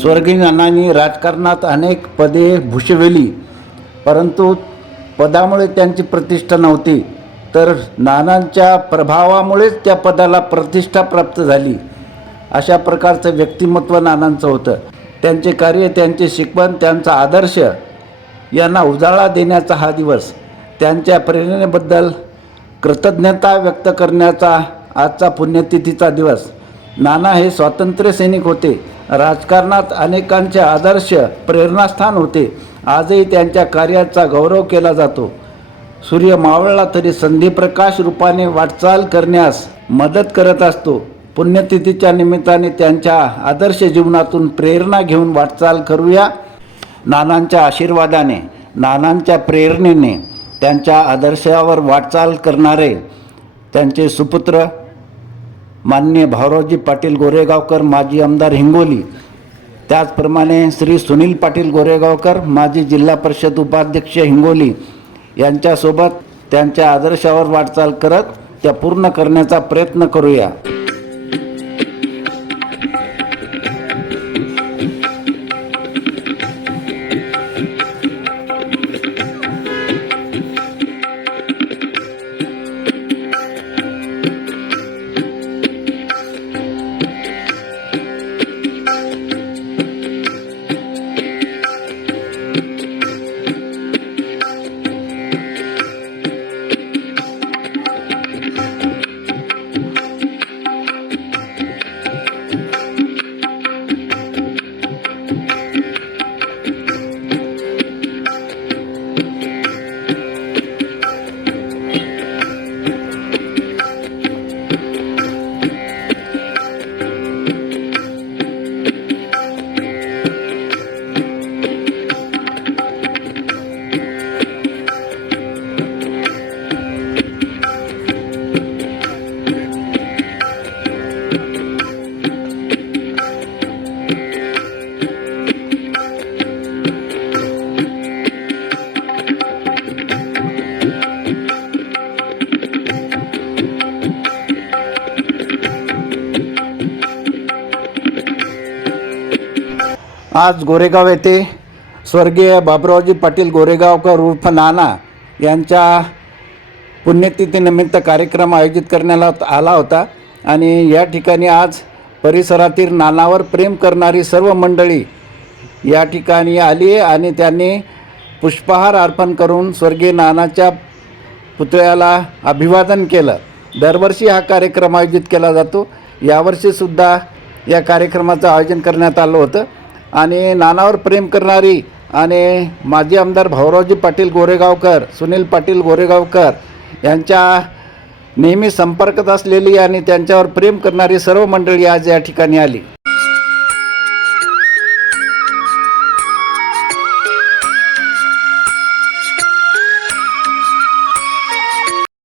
स्वर्गीय नानांनी राजकारणात अनेक पदे भूषविली, परंतु पदामुळे त्यांची प्रतिष्ठा नव्हती, तर नानांच्या प्रभावामुळेच त्या पदाला प्रतिष्ठा प्राप्त झाली. अशा प्रकारचं व्यक्तिमत्व नानांचं होतं. त्यांचे कार्य, त्यांचे शिकवण, त्यांचा आदर्श यांना उजाळा देण्याचा हा दिवस, त्यांच्या प्रेरणेबद्दल कृतज्ञता व्यक्त करण्याचा आजचा पुण्यतिथीचा दिवस. नाना हे स्वातंत्र्य सैनिक होते. राजकारणात अनेकांचे आदर्श प्रेरणास्थान होते. आजही त्यांच्या कार्याचा गौरव केला जातो. सूर्य मावळला तरी संधिप्रकाश रूपाने वाटचाल करण्यास मदत करत असतो. पुण्यतिथीच्या निमित्ताने त्यांच्या आदर्श जीवनातून प्रेरणा घेऊन वाटचाल करूया. नानांच्या आशीर्वादाने, नानांच्या प्रेरणेने, त्यांच्या आदर्शावर वाटचाल करणारे त्यांचे सुपुत्र माननीय भाऊरावजी पाटील गोरेगावकर, माजी आमदार हिंगोली, त्याचप्रमाणे श्री सुनील पाटील गोरेगावकर, माजी जिल्हा परिषद उपाध्यक्ष हिंगोली, यांच्यासोबत त्यांच्या आदर्शावर वाटचाल करत त्या पूर्ण करण्याचा प्रयत्न करूया. आज गोरेगाव येथे स्वर्गीय बाबुरावजी पाटील गोरेगावकर उर्फ नाना यांच्या पुण्यतिथीनिमित्त कार्यक्रम आयोजित करण्यात आला होता आणि या ठिकाणी आज परिसरातील नानावर प्रेम करणारी सर्व मंडळी या ठिकाणी आली आणि त्यांनी पुष्पहार अर्पण करून स्वर्गीय नानाच्या पुतळ्याला अभिवादन केलं. दरवर्षी हा कार्यक्रम आयोजित केला जातो. यावर्षीसुद्धा या कार्यक्रमाचं आयोजन करण्यात आलं होतं आणि नानावर प्रेम करणारी आणि माजी आमदार भाऊरावजी पाटील गोरेगावकर, सुनील पाटील गोरेगावकर यांच्या नेहमी संपर्कात असलेली आणि त्यांच्यावर प्रेम करणारी सर्व मंडळी आज या ठिकाणी आली.